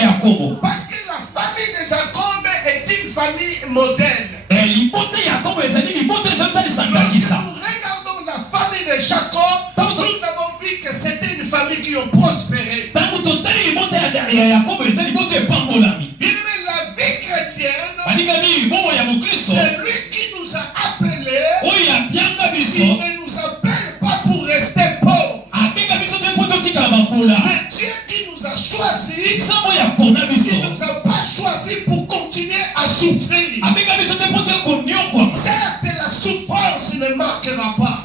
Jacob. Parce que la famille de Jacob est une famille modèle. Lorsque nous regardons la famille de Jacob, nous avons vu que c'était une famille qui a prospéré. Bien-aimé, la vie chrétienne, c'est lui qui nous a appelés. Il ne nous appelle pas pour rester pauvres. Mais Dieu qui nous a choisis, il ne nous a pas choisis pour continuer à souffrir. Certes, la souffrance ne manquera pas.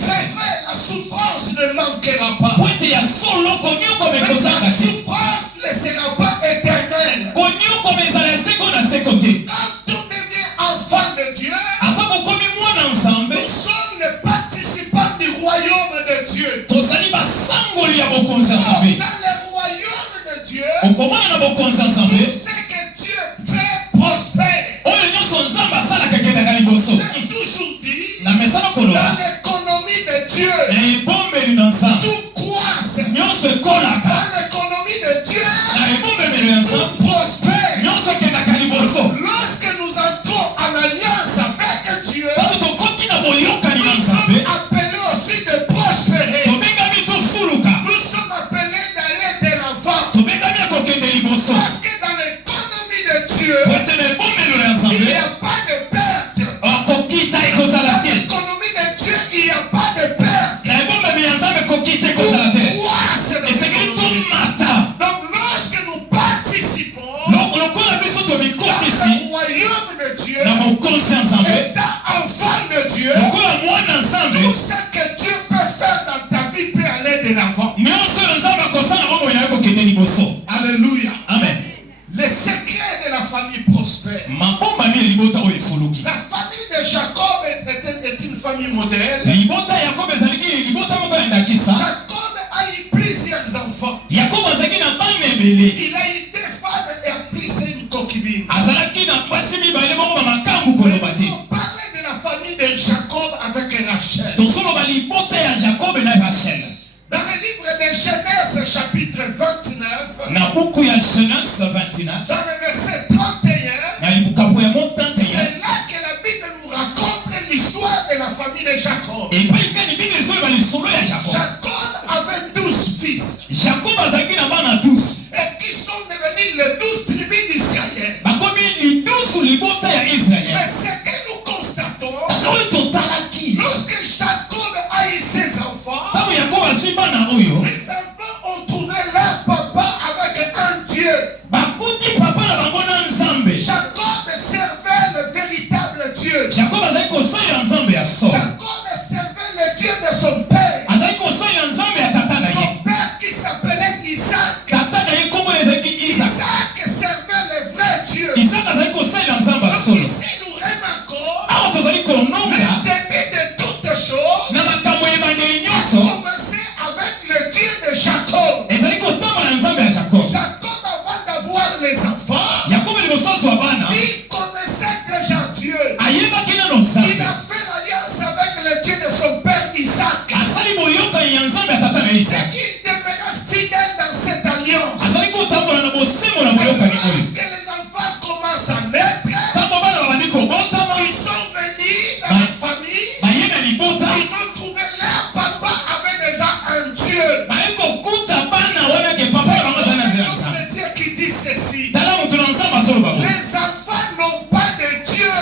C'est vrai, la souffrance ne manquera pas. Mais la souffrance ne sera pas éternelle. Quand on devient enfant de Dieu, nous sommes les participants du royaume de Dieu. Dans le royaume de Dieu, tout ce que Dieu fait prospère. J'ai toujours dit, dans l'économie de Dieu, tout croisse. Dans l'économie de Dieu, tout prospère. Lorsque nous entrons en alliance avec Dieu, nous sommes appelés aussi de prospérer. Nous sommes appelés d'aller de l'avant. Parce que dans l'économie de Dieu, il n'y a pas de perte. Dans l'économie de Dieu, il n'y a pas de perte. Donc lorsque nous participons dans le royaume de Dieu, étant enfant de Dieu, tout ce que Dieu peut faire dans ta vie peut aller de l'avant. Alléluia. Amen. Le secret de la famille prospère. La famille de Jacob est une famille modèle. Jacob a eu plusieurs enfants. Il a eu 2 femmes et plus une concubine. On parlait de la famille de Jacob avec Rachel. Dans le livre de Genèse chapitre 29, dans le verset 31, c'est là que la Bible nous raconte l'histoire de la famille de Jacob. Jacob avait 12 fils. Et qui sont devenus les 12 tribus d'Israël. Mais ce que nous constatons, lorsque Jacob a eu ses enfants, les enfants ont trouvé leur papa avec un Dieu. Jacob servait le véritable Dieu. Jacob servait le Dieu de son père. Son père qui s'appelait Isaac. Isaac servait le vrai Dieu. Donc ici nous remarquons le début de toutes choses a commencé avec le Dieu de Jacob. Jacob, avant d'avoir les enfants, il connaissait déjà Dieu. Il a fait l'alliance avec le Dieu de son père Isaac. C'est qu'il demeurait fidèle dans cette alliance. Lorsque les enfants commencent à naître, ils sont venus dans la famille. Ils ont trouvé leur papa avait déjà un Dieu. C'est le Dieu qui dit ceci. Les enfants n'ont pas de Dieu.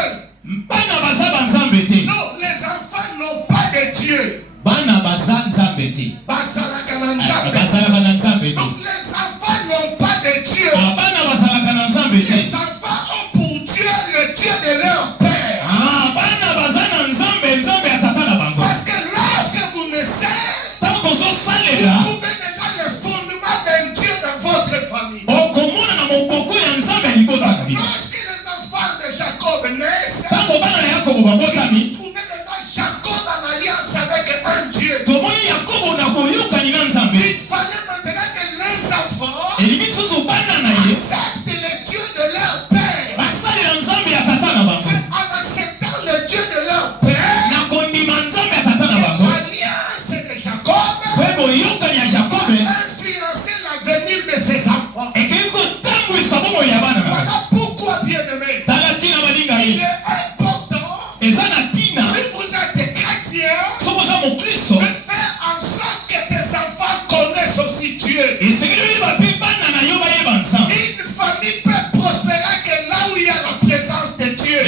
Non, les enfants n'ont pas de Dieu. Donc les enfants n'ont pas de Dieu. Les enfants ont pour Dieu le Dieu de leur père. Parce que lorsque vous naissez, vous trouvez déjà le fondement d'un Dieu dans votre famille. Lorsque les enfants de Jacob naissent, vous trouvez déjà Jacob en alliance avec un Dieu. Il fallait maintenant Dieu. Une famille peut prospérer que là où il y a la présence de Dieu.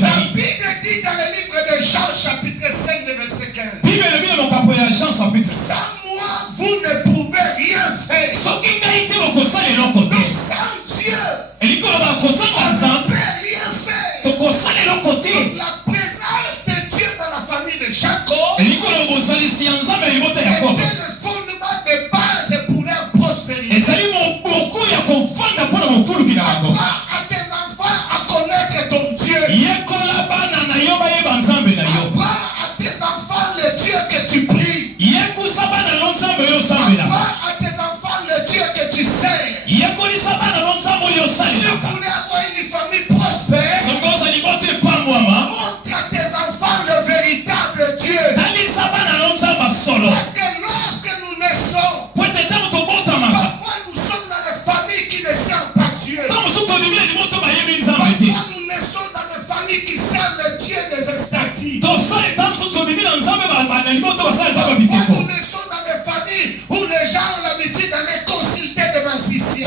La Bible dit dans le livre de Jean chapitre 5 verset 15. Sans moi vous ne pouvez rien faire. Donc sans Dieu on ne peut rien faire. Donc la présence de Dieu dans la famille de Jacob était le fondement de base pour leur prospérité. Apprends à tes enfants à connaître ton Dieu. Apprends à tes enfants le Dieu que tu pries. Apprends à tes enfants le Dieu que tu sers. Si vous voulez avoir une famille prospère, montre à tes enfants le véritable Dieu. Parce que lorsque nous naissons, parfois nous sommes dans des familles qui ne servent pas Dieu. Parfois nous naissons dans des familles qui servent le Dieu des estatiques. Parfois nous naissons dans des familles où les gens ont l'habitude d'aller consulter des magiciens.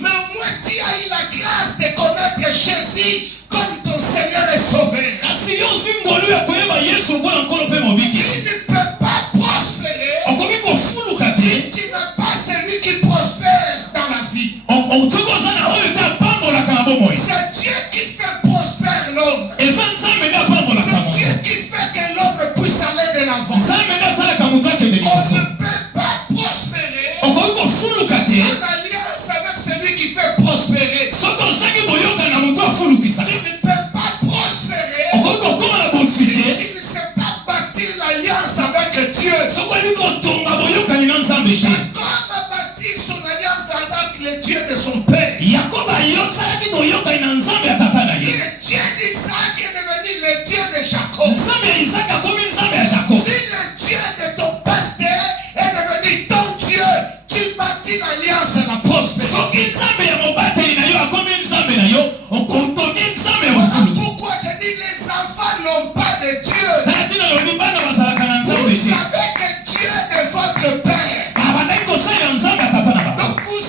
Mais au moins tu as eu la grâce de connaître Jésus comme ton Seigneur et Sauveur. Tu ne peux pas prospérer si tu n'as pas celui qui prospère dans la vie. C'est Dieu qui fait prospérer l'homme. C'est Dieu qui fait que l'homme puisse aller de l'avant. On ne peut pas prospérer sans alliance avec celui qui fait prospérer. Tu ne peux pas prospérer si tu ne sais pas bâtir l'alliance avec Dieu. Jacob a bâti son alliance avec le Dieu de son père. Le Dieu d'Isaac est devenu le Dieu de Jacob. Si le Dieu de ton pasteur est devenu ton Dieu, tu bâtis l'alliance à la prospérité. Voilà pourquoi je dis les enfants n'ont pas de Dieu. Vous savez que Dieu est votre Père. Donc vous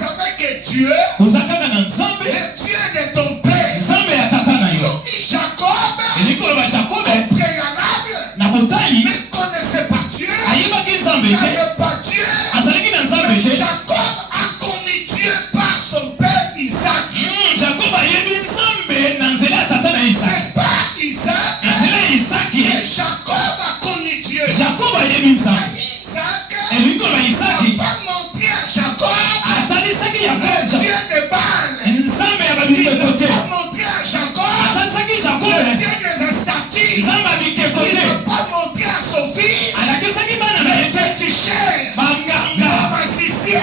savez que Dieu, le Dieu de ton Père. Donc Jacob, au préalable, ne connaissait pas Dieu, n'avait pas Dieu. Mais Jacob a connu Dieu par son père Isaac. C'est pas Isaac, mais Jacob a connu Dieu. Isaac n'a pas montré à Jacob le Dieu de Baal. Il n'a pas montré à Jacob le Dieu des estatiques. Il n'a pas montré à son fils le féticheur, le magicien.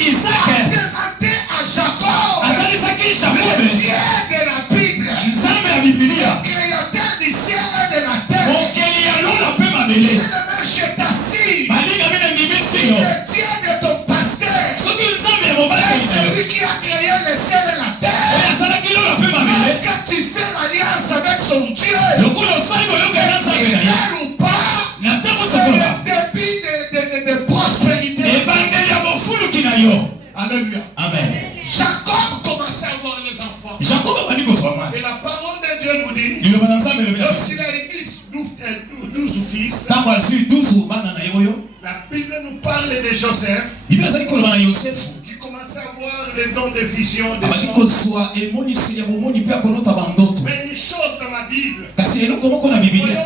Isaac a présenté à Jacob le Dieu de la Bible, le créateur du ciel et de la terre. Bien-aimé, je t'assure, le Dieu de ton pasteur, celui qui a créé le ciel et la terre, lorsque tu fais l'alliance avec son Dieu, ou pas, c'est le début de prospérité. Alléluia. Amen. Jacob commençait à avoir les enfants. Et la parole de Dieu nous dit, lorsqu'il a eu 12 fils, la Bible nous parle de Joseph, qui commençait à avoir les dons de vision, des choses. Mais une chose dans la Bible, voyons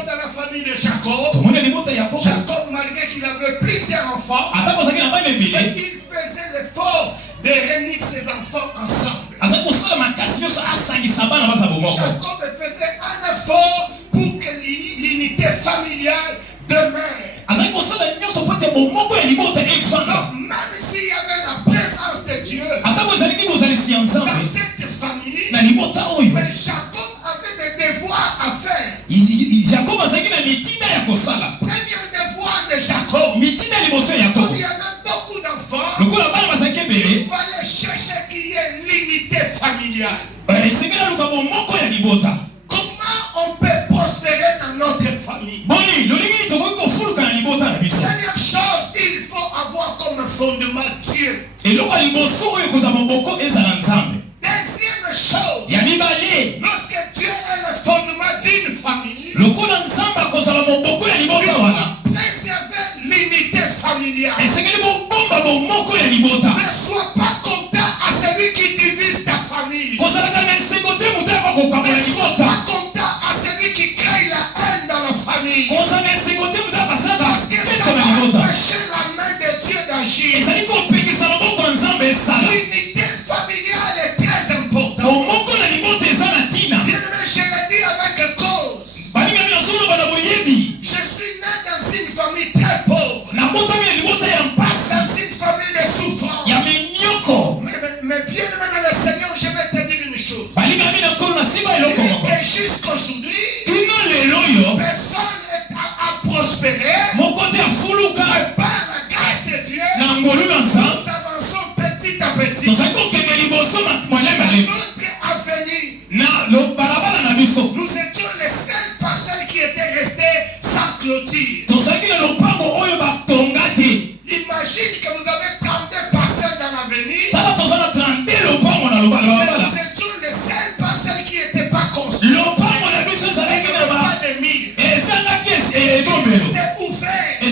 dans la famille de Jacob, Jacob, malgré qu'il avait plusieurs enfants, il faisait l'effort de réunir ses enfants ensemble. Jacob faisait un effort pour que l'unité familiale demeure. Donc, même s'il y avait la présence de Dieu dans cette famille, mais Jacob avait des devoirs à faire. Premier devoir de Jacob, comme il y avait beaucoup d'enfants, il fallait chercher qu'il y ait l'unité familiale. Comment on fondement Dieu. Deuxième chose, lorsque Dieu est le fondement d'une famille, il faut préserver l'unité familiale. Ne sois pas content à celui qui divise ta famille. Ne sois pas content à celui qui crée la haine dans la famille. Parce que ça va empêcher la main de Dieu d'agir. L'unité familiale est très importante. Bien-aimé, je l'ai dit avec cause. Je suis né dans une famille très pauvre. Dans une famille de souffrance. Mais bien-aimé dans le Seigneur, je vais te dire une chose. Que jusqu'aujourd'hui, personne n'a prospéré. Mais par la grâce de Dieu, nous avançons petit à petit. Notre avenir. Nous étions les seules parcelles qui étaient restées sans clôture. Imagine que vous avez 32 parcelles dans l'avenir. Nous étions les seules parcelles qui n'étaient pas construites. Il n'y avait pas de murs. C'était ouvert. Et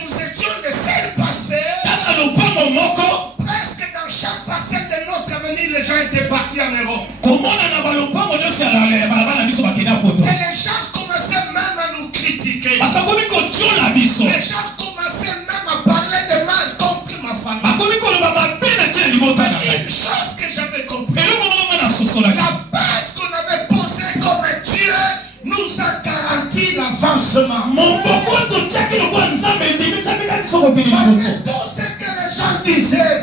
nous étions les seules parcelles. Presque dans chaque parcelle de notre avenir, les gens étaient partis en Europe. Et les gens commençaient même à nous critiquer. Les gens commençaient même à parler de mal contre ma famille. Une chose que j'avais compris, la base qu'on avait posée comme Dieu nous a garanti l'avancement. Malgré tout ce que les gens disaient,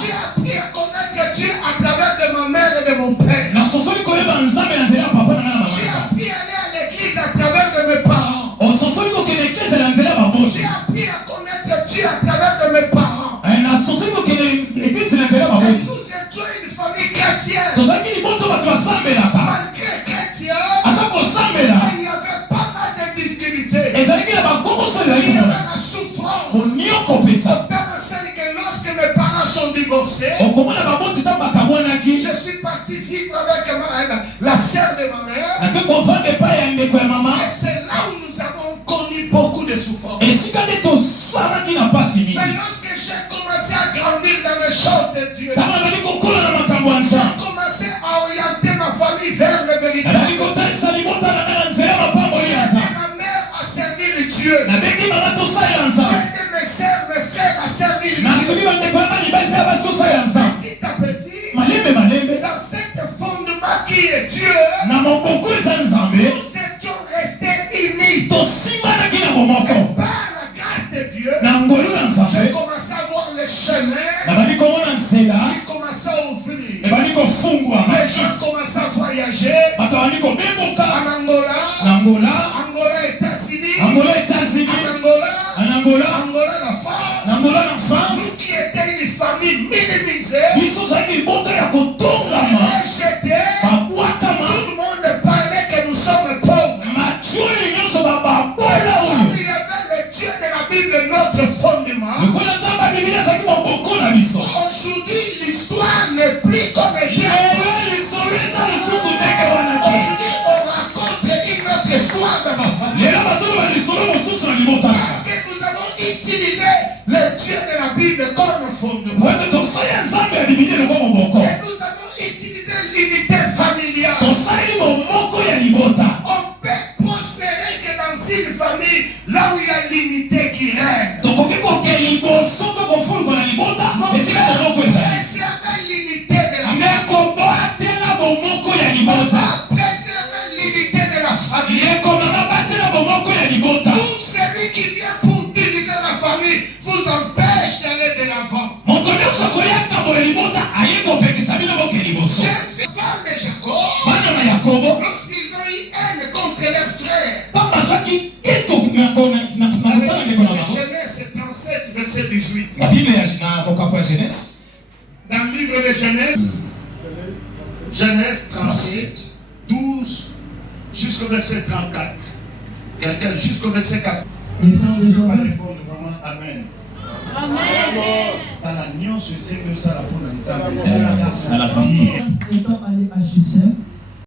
j'ai appris à connaître Dieu à travers de ma mère et de mon père. J'ai appris à aller à l'église à travers de mes parents. J'ai appris à connaître Dieu à travers de mes parents. Et nous étions une famille chrétienne. Malgré chrétien, il y avait pas mal de difficultés. Il y avait la souffrance. Mon père enseigne que lorsque mes parents sont divorcés, je suis parti vivre avec la sœur de ma mère. Et c'est là où nous avons connu beaucoup de souffrance. Mais lorsque j'ai commencé à grandir dans les choses de Dieu, j'ai commencé à orienter ma famille vers le véritable. Ma mère a servi Dieu. J'ai aidé mes soeurs, mes frères à servir Dieu. Petit à petit, dans cet fondement qui est Dieu, nous étions restés unis. Et par la grâce de Dieu, j'ai commencé à voir le chemin qui commençait à ouvrir. Les gens commençaient à voyager en Angola, États-Unis, Angola, la France. Nous qui étions une famille minimisée, tout le monde parlait que nous sommes pauvres. Il y avait le Dieu de la Bible, notre fondement. Aujourd'hui, l'histoire n'est plus comme elle était. Aujourd'hui, on raconte une autre histoire de ma famille. Parce que nous avons utilisé le Dieu de la Bible comme fondement. Et nous avons utilisé l'unité familiale. On peut prospérer que dans une famille, là où il y a l'unité qui règne. Mon père préservait l'unité de la famille. Tout celui qui vient pour diviser la famille vous empêche d'aller de l'avant. J'ai vu les femmes de Jacob, lorsqu'ils ont eu haine contre leurs frères. Genèse 37, verset 18. Dans le livre de Genèse 37, 12 jusqu'au verset 34. Quelqu'un jusqu'au verset 4. Je ne vais pas répondre vraiment. Amen. Étant allé à Gisèle,